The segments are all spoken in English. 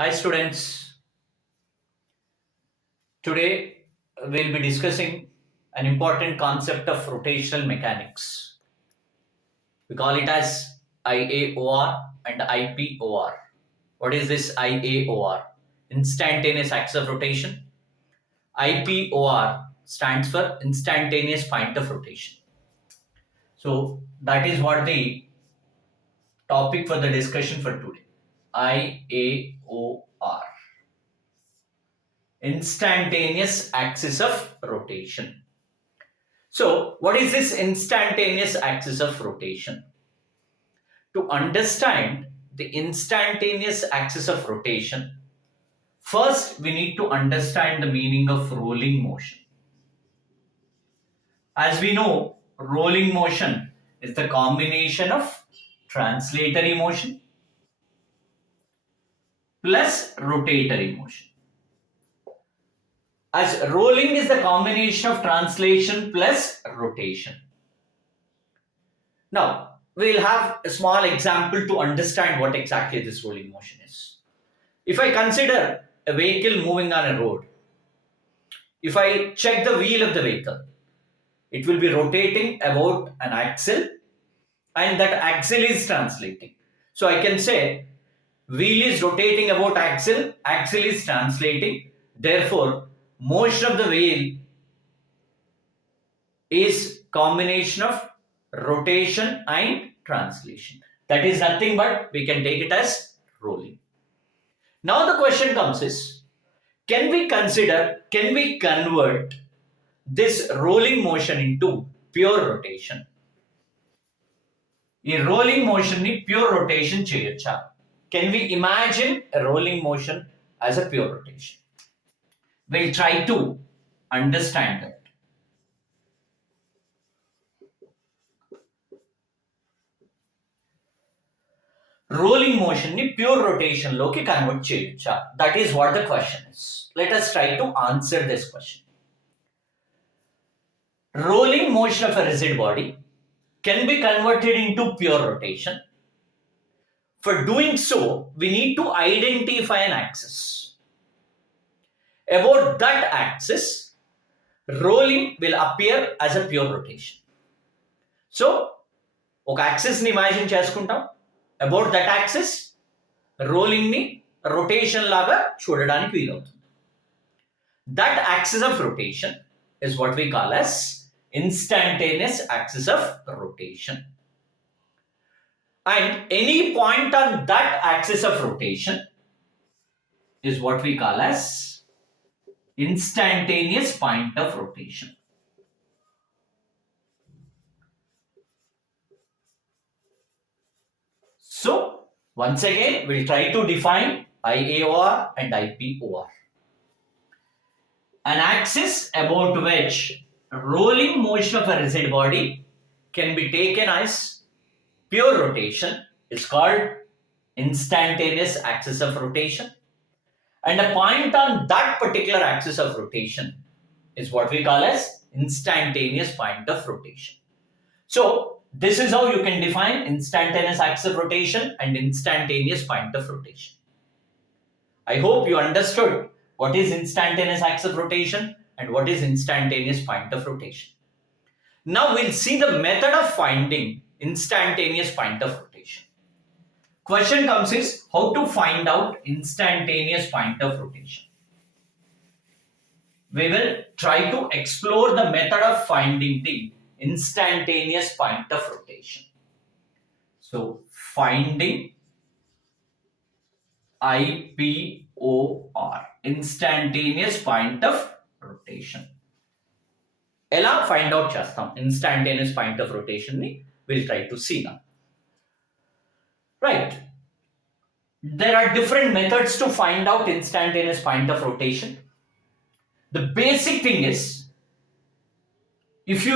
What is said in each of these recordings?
Hi students, today we'll be discussing an important concept of rotational mechanics. We call it as IAOR and IPOR. What is this IAOR? Instantaneous axis of rotation. IPOR stands for instantaneous point of rotation. So that is what the topic for the discussion for today. IAOR. Instantaneous axis of rotation. So, what is this instantaneous axis of rotation? To understand the instantaneous axis of rotation, first we need to understand the meaning of rolling motion. As we know, rolling motion is the combination of translatory motion plus rotatory motion. As rolling is the combination of translation plus rotation. Now, we'll have a small example to understand what exactly this rolling motion is. If I consider a vehicle moving on a road, if I check the wheel of the vehicle, it will be rotating about an axle and that axle is translating. So I can say wheel is rotating about axle, axle is translating. Therefore, motion of the wheel is combination of rotation and translation. That is nothing but we can take it as rolling. Now the question comes is, can we convert this rolling motion into pure rotation? ఈ rolling motion ni pure rotation చేయొచ్చా? Can we imagine a rolling motion as a pure rotation? We'll try to understand that. Rolling motion ni pure rotation లోకి convert చేయొచ్చా? That is what the question is. Let us try to answer this question. Rolling motion of a rigid body can be converted into pure rotation. For doing so, we need to identify an axis. About that axis, rolling will appear as a pure rotation. So, ఒక axis ని imagine చేసుకుంటాం. About that axis, rolling ని rotation లాగా చూడడానికి వీలవుతుంది. That axis of rotation is what we call as instantaneous axis of rotation. And any point on that axis of rotation is what we call as instantaneous point of rotation. So, once again, we'll try to define IAOR and IPOR. An axis about which rolling motion of a rigid body can be taken as pure rotation is called instantaneous axis of rotation, and a point on that particular axis of rotation is what we call as instantaneous point of rotation. So this is how you can define instantaneous axis of rotation and instantaneous point of rotation. I hope you understood what is instantaneous axis of rotation and what is instantaneous point of rotation. Now we'll see the method of finding instantaneous point of rotation. Question comes is how to find out instantaneous point of rotation. We will try to explore the method of finding the instantaneous point of rotation. So finding IPOR, instantaneous point of rotation. ఎలా find out చేస్తాం instantaneous point of rotation ని will try to see now. Right. There are different methods to find out instantaneous point of rotation. The basic thing is, if we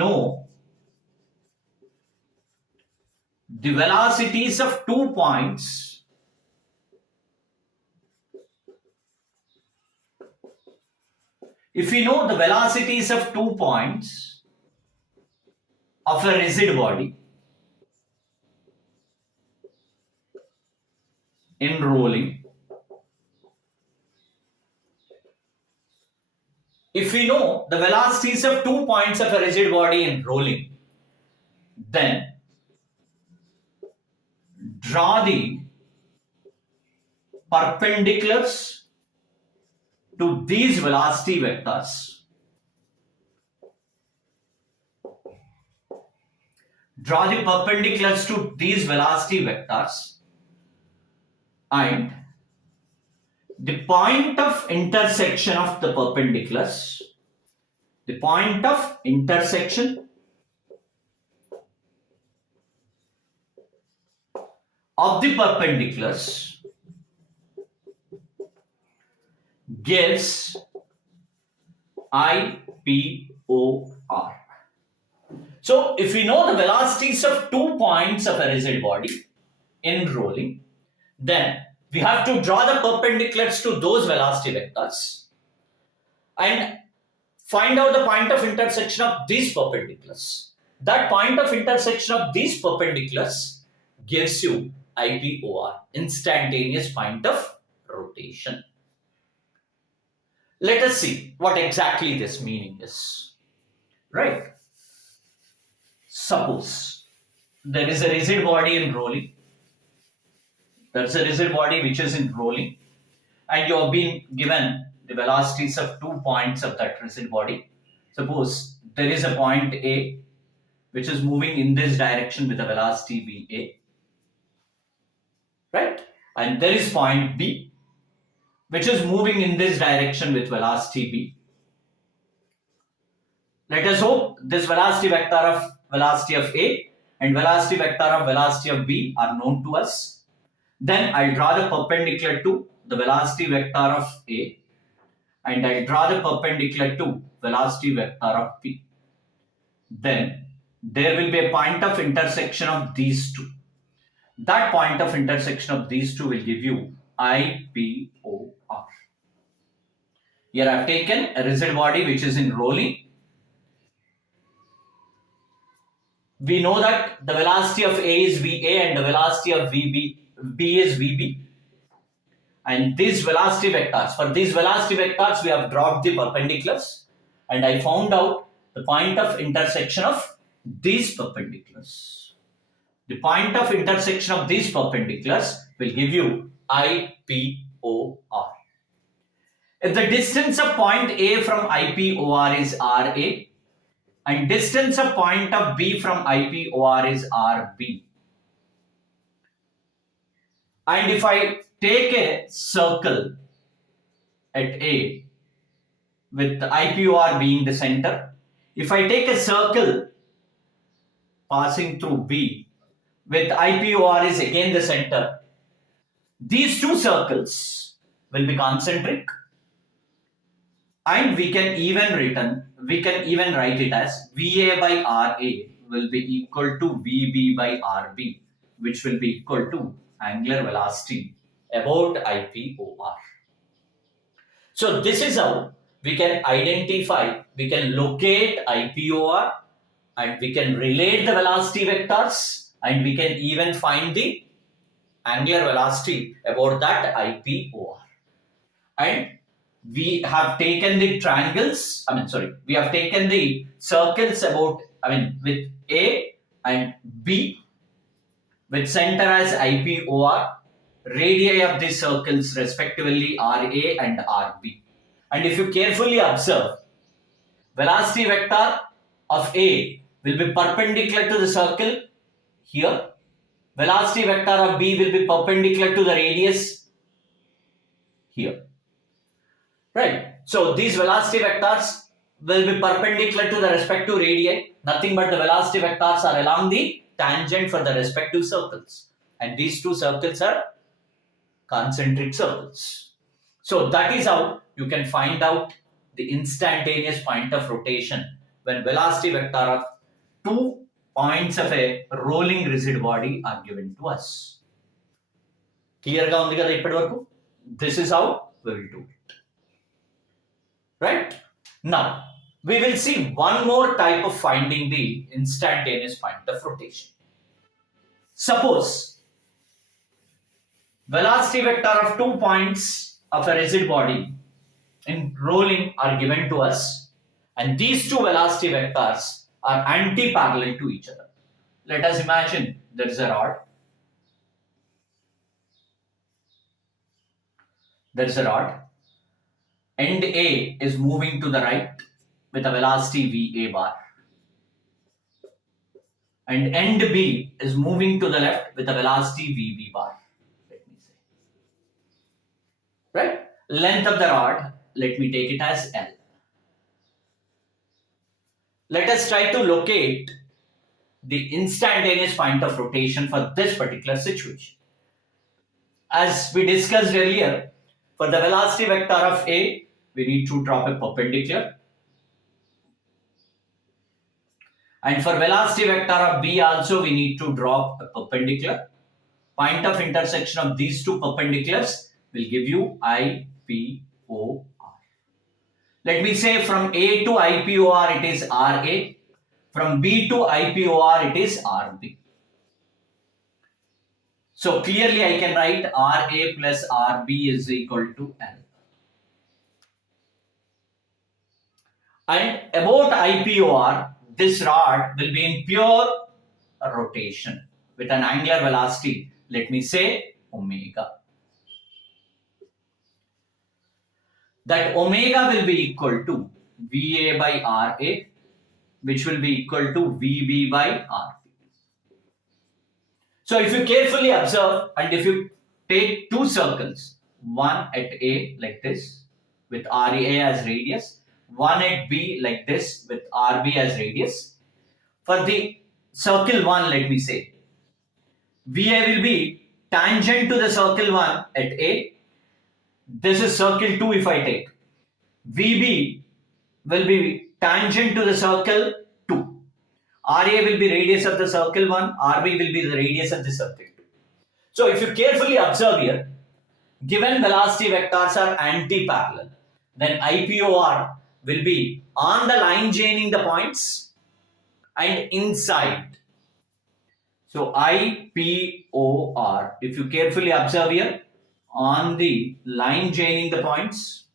know the velocities of 2 points, if we know the velocities of 2 points of a rigid body, in rolling, if we know the velocities of 2 points of a rigid body in rolling, then draw the perpendiculars to these velocity vectors. Draw the perpendiculars to these velocity vectors, and the point of intersection of the perpendiculars, the point of intersection of the perpendiculars gives IPOR. So if we know the velocities of 2 points of a rigid body in rolling, then we have to draw the perpendiculars to those velocity vectors and find out the point of intersection of these perpendiculars. That point of intersection of these perpendiculars gives you IPOR, instantaneous point of rotation. Let us see what exactly this meaning is. Right? Suppose there is a rigid body in rolling. There's a rigid body which is in rolling, and you have been given the velocities of 2 points of that rigid body. Suppose there is a point A which is moving in this direction with a velocity VA, right? And there is point B which is moving in this direction with velocity B. Let us hope this velocity vector of velocity of A and velocity vector of velocity of B are known to us. Then I'll draw the perpendicular to the velocity vector of A, and I'll draw the perpendicular to velocity vector of B. Then there will be a point of intersection of these two. That point of intersection of these two will give you IPOR. Here I've taken a rigid body which is in rolling. We know that the velocity of A is VA and the velocity of B is VB. And these velocity vectors, for these velocity vectors, we have dropped the perpendiculars, and I found out the point of intersection of these perpendiculars. The point of intersection of these perpendiculars will give you IPOR. If the distance of point A from IPOR is RA, and distance of point of B from IPOR is RB, and if I take a circle at A with the IPOR being the center, if I take a circle passing through B with IPOR is again the center, these two circles will be concentric, and we can even write it as VA by RA will be equal to VB by RB, which will be equal to angular velocity about IPOR. So this is how we can identify, we can locate IPOR, and we can relate the velocity vectors, and we can even find the angular velocity about that IPOR. And we have taken the we have taken the circles with A and B with center as IPOR, radii of these circles respectively RA and RB. And if you carefully observe, velocity vector of A will be perpendicular to the circle here. Velocity vector of B will be perpendicular to the radius here. Right. So these velocity vectors will be perpendicular to the respective radii. Nothing but the velocity vectors are along the tangent for the respective circles. And these two circles are concentric circles. So that is how you can find out the instantaneous point of rotation when velocity vector of 2 points of a rolling rigid body are given to us. Clear ga undi kada ippadi varaku? This is how we will do it. Right? Now, we will see one more type of finding the instantaneous point of rotation. Suppose velocity vector of 2 points of a rigid body in rolling are given to us, and these two velocity vectors are anti-parallel to each other. Let us imagine there is a rod. There is a rod. End A is moving to the right with a velocity VA bar. And end B is moving to the left with a velocity VB bar. Let me say. Right? Length of the rod, let me take it as L. Let us try to locate the instantaneous point of rotation for this particular situation. As we discussed earlier, for the velocity vector of A, we need to drop a perpendicular. And for velocity vector of B also, we need to drop a perpendicular. Point of intersection of these two perpendiculars will give you IPOR. Let me say from A to IPOR it is RA. From B to IPOR it is RB. So clearly I can write RA plus RB is equal to L. And about IPOR, this rod will be in pure rotation with an angular velocity, let me say omega. That omega will be equal to VA by RA, which will be equal to VB by RB. So if you carefully observe and if you take two circles, one at A like this with RA as radius, one at B like this with RB as radius. For the circle 1, let me say, VA will be tangent to the circle 1 at A. This is circle 2 if I take. VB will be tangent to the circle 2. RA will be radius of the circle 1. RB will be the radius of the circle 2. So if you carefully observe here, given velocity vectors are anti-parallel, then IPOR will be on the line joining the points and inside. So IPOR, if you carefully observe here, on the line joining the points,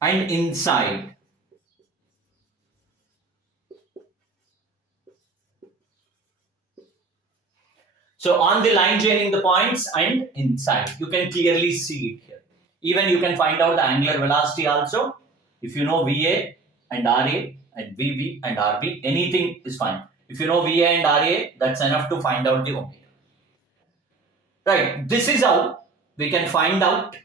and inside. So on the line joining the points and inside, you can clearly see it here. Even you can find out the angular velocity also. If you know VA and RA and VB and RB, anything is fine. If you know VA and RA, that's enough to find out the omega. Right, this is how we can find out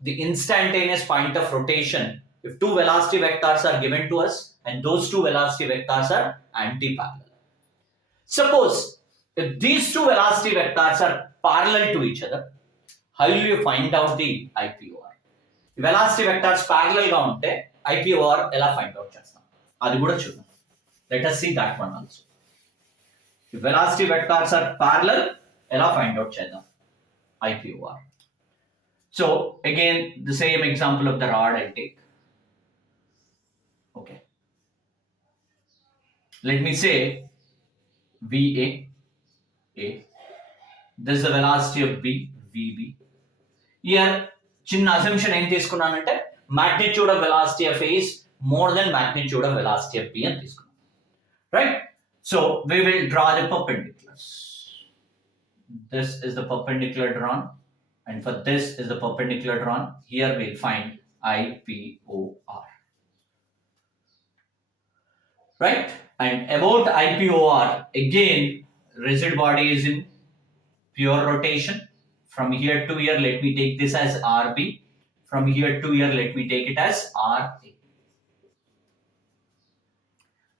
the instantaneous point of rotation if two velocity vectors are given to us and those two velocity vectors are anti-parallel. Suppose if these two velocity vectors are parallel to each other, how will you find out the IPOR? Velocity vectors parallel ga unte IPOR ela find out chestam. Adi kuda chudam. Let us see that one also. If velocity vectors are parallel, ela find out chedam IPOR. So again, the same example of the rod I'll take. Okay. Let me say VA. A. This is the velocity of B, VB. Here, chinna assumption em తీసుకున్నానంటే magnitude of velocity of A is more than magnitude of velocity of B అని తీసుకున్నాం. Right? So we will draw the perpendiculars. This is the perpendicular drawn, and for this is the perpendicular drawn. Here we'll find IPOR. Right? And about IPOR, again, rigid body is in pure rotation. From here to here, let me take this as RB. From here to here, let me take it as RA.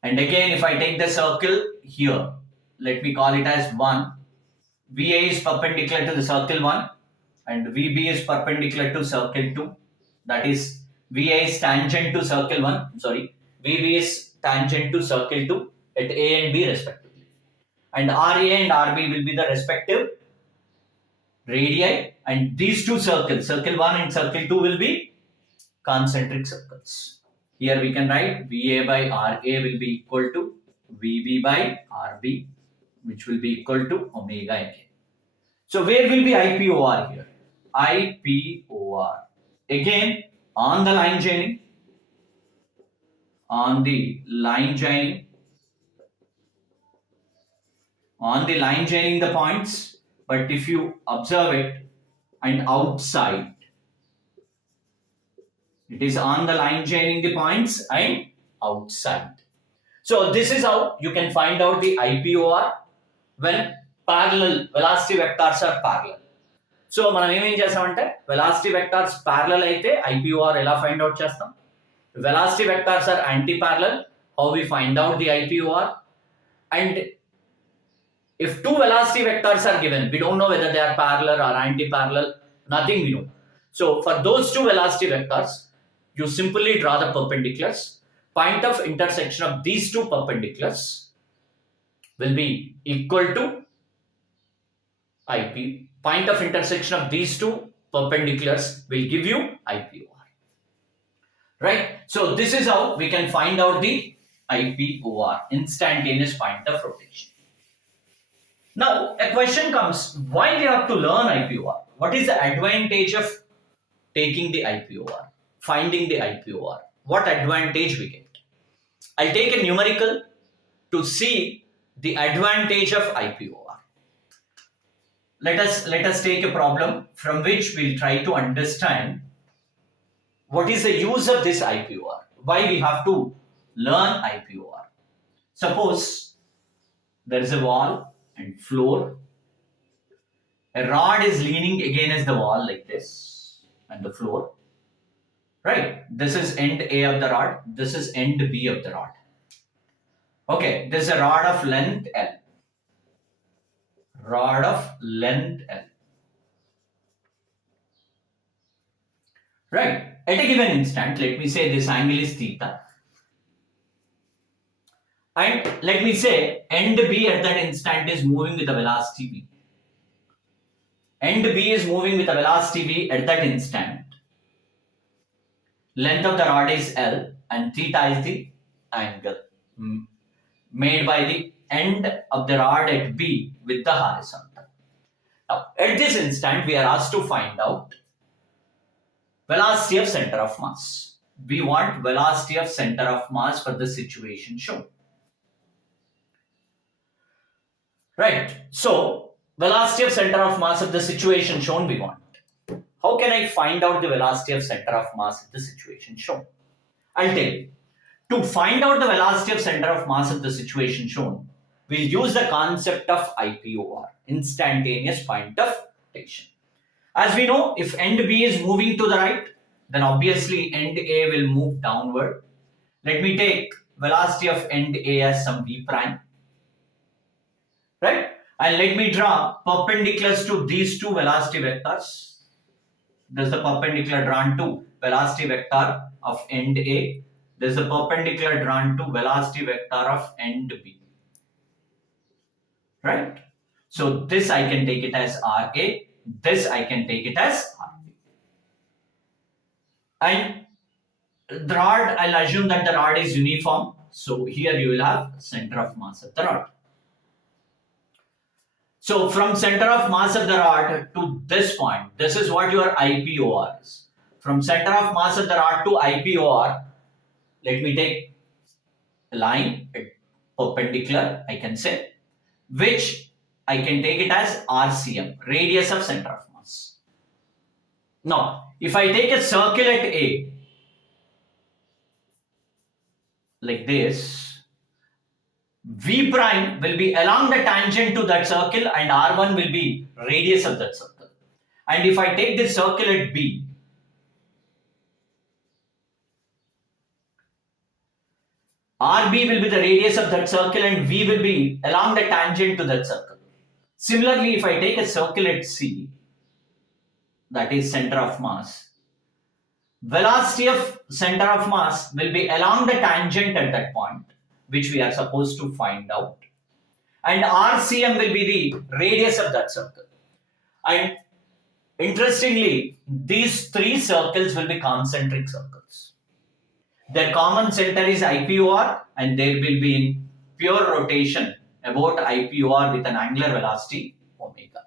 And again, if I take the circle here, let me call it as 1. VA is perpendicular to the circle 1 and VB is perpendicular to circle 2. That is, VA is tangent to circle 1. Sorry, VB is tangent to circle 2 at A and B respectively. And RA and RB will be the respective radii, and these two circles, circle 1 and circle 2, will be concentric circles. Here we can write VA by RA will be equal to VB by RB, which will be equal to omega again. So where will be IPOR here? IPOR. Again, on the line joining, on the line joining the points, but if you observe it, and outside, it is on the line joining the points and outside. So this is how you can find out the IPOR when parallel velocity vectors are parallel. So మనం ఏమేం చేస్తామంటే velocity vectors parallel అయితే IPOR ఎలా find out చేస్తాం? Velocity vectors are anti-parallel, how we find out the IPOR? And if two velocity vectors are given, we don't know whether they are parallel or anti-parallel, nothing we know. So for those two velocity vectors, you simply draw the perpendiculars. Point of intersection of these two perpendiculars will be equal to IP. Point of intersection of these two perpendiculars will give you IPOR. Right? So this is how we can find out the IPOR, instantaneous point of rotation. Now a question comes, why we have to learn IPOR? What is the advantage of taking the IPOR, finding the IPOR? What advantage we get? I'll take a numerical to see the advantage of IPOR. Let us take a problem from which we'll try to understand what is the use of this IPOR, why we have to learn IPOR. Suppose there is a wall and floor. A rod is leaning against the wall like this and the floor. Right? This is end A of the rod. This is end B of the rod. Okay, this is a rod of length L. Rod of length L. Right? At a given instant, let me say this angle is theta. And let me say end B at that instant is moving with a velocity V. End B is moving with a velocity V at that instant. Length of the rod is L and theta is the angle made by the end of the rod at B with the horizontal. Now, at this instant, we are asked to find out velocity of center of mass. We want velocity of center of mass for the situation shown. Right. So, velocity of center of mass of the situation shown we want. How can I find out the velocity of center of mass of the situation shown? I'll tell you. To find out the velocity of center of mass of the situation shown, we'll use the concept of IPOR, instantaneous point of rotation. As we know, if end B is moving to the right, then obviously end A will move downward. Let me take velocity of end A as some V prime. Right? And let me draw perpendiculars to these two velocity vectors. There's the perpendicular drawn to velocity vector of end A. There's the perpendicular drawn to velocity vector of end B. Right? So this I can take it as RA. This I can take it as RB. And the rod, I'll assume that the rod is uniform. So here you will have center of mass of the rod. So from center of mass of the rod to this point, this is what your IPOR is. From center of mass of the rod to IPOR, let me take a line, perpendicular, I can say, which I can take it as RCM, radius of center of mass. Now, if I take a circle at A, like this, V prime will be along the tangent to that circle and R1 will be radius of that circle. And if I take this circle at B, RB will be the radius of that circle and V will be along the tangent to that circle. Similarly, if I take a circle at C, that is center of mass, velocity of center of mass will be along the tangent at that point, which we are supposed to find out. And RCM will be the radius of that circle. And interestingly, these three circles will be concentric circles. Their common center is IPOR and they will be in pure rotation about IPOR with an angular velocity omega.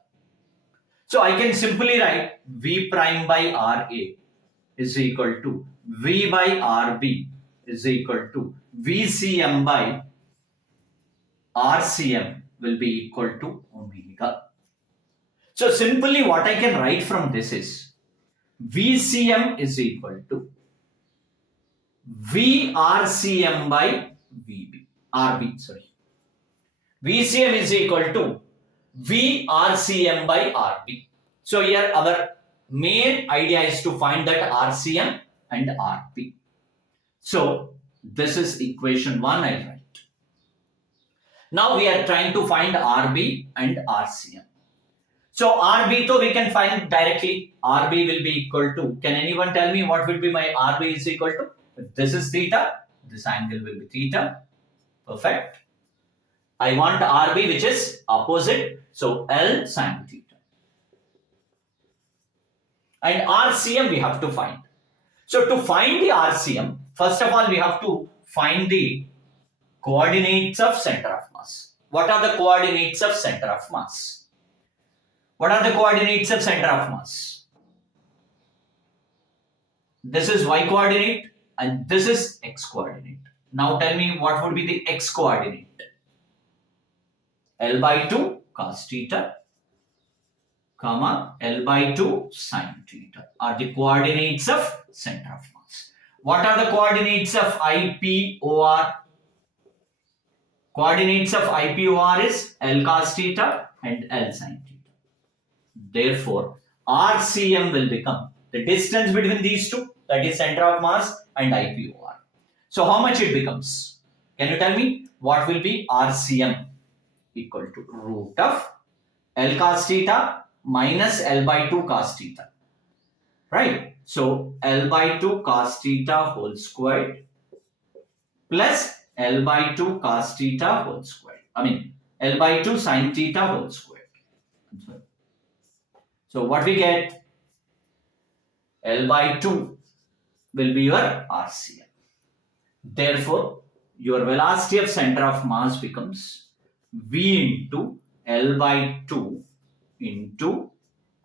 So I can simply write V prime by RA is equal to V by RB is equal to VCM by RCM will be equal to omega. So simply what I can write from this is VCM is equal to VRCM by RB. VCM is equal to VRCM by RB. So here our main idea is to find that RCM and RB. So this is equation 1 I'll write. Now we are trying to find RB and RCM. So RB though we can find directly. RB will be equal to, can anyone tell me what will be my RB is equal to? If this is theta, this angle will be theta. Perfect. I want RB which is opposite. So L sin theta. And RCM we have to find. So to find the RCM, first of all we have to find the coordinates of center of mass. What are the coordinates of center of mass? What are the coordinates of center of mass? This is y coordinate and this is x coordinate. Now tell me what would be the x coordinate? L by 2 cos theta, comma L by 2 sin theta are the coordinates of center of mass. What are the coordinates of IPOR? Coordinates of IPOR is L cos theta and L sin theta. Therefore, RCM will become the distance between these two, that is center of mass and IPOR. So how much it becomes? Can you tell me what will be RCM? Equal to root of L cos theta minus L by 2 cos theta. Right? So L by 2 cos theta whole squared plus L by 2 cos theta whole squared. L by 2 sin theta whole squared. So what we get? L by 2 will be your RCM. Therefore, your velocity of center of mass becomes V into L by 2 into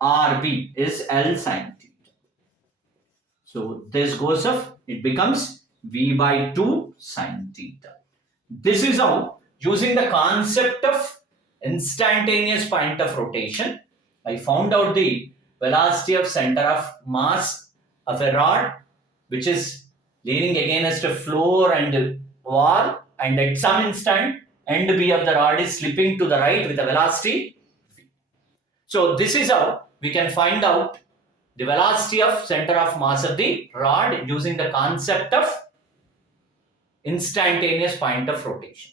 RB is L sin theta. So this goes up, it becomes V by 2 sin theta. This is how, using the concept of instantaneous point of rotation, I found out the velocity of center of mass of a rod which is leaning against a floor and wall, and at some instant end B of the rod is slipping to the right with a velocity v. So this is how we can find out the velocity of center of mass of the rod using the concept of instantaneous point of rotation.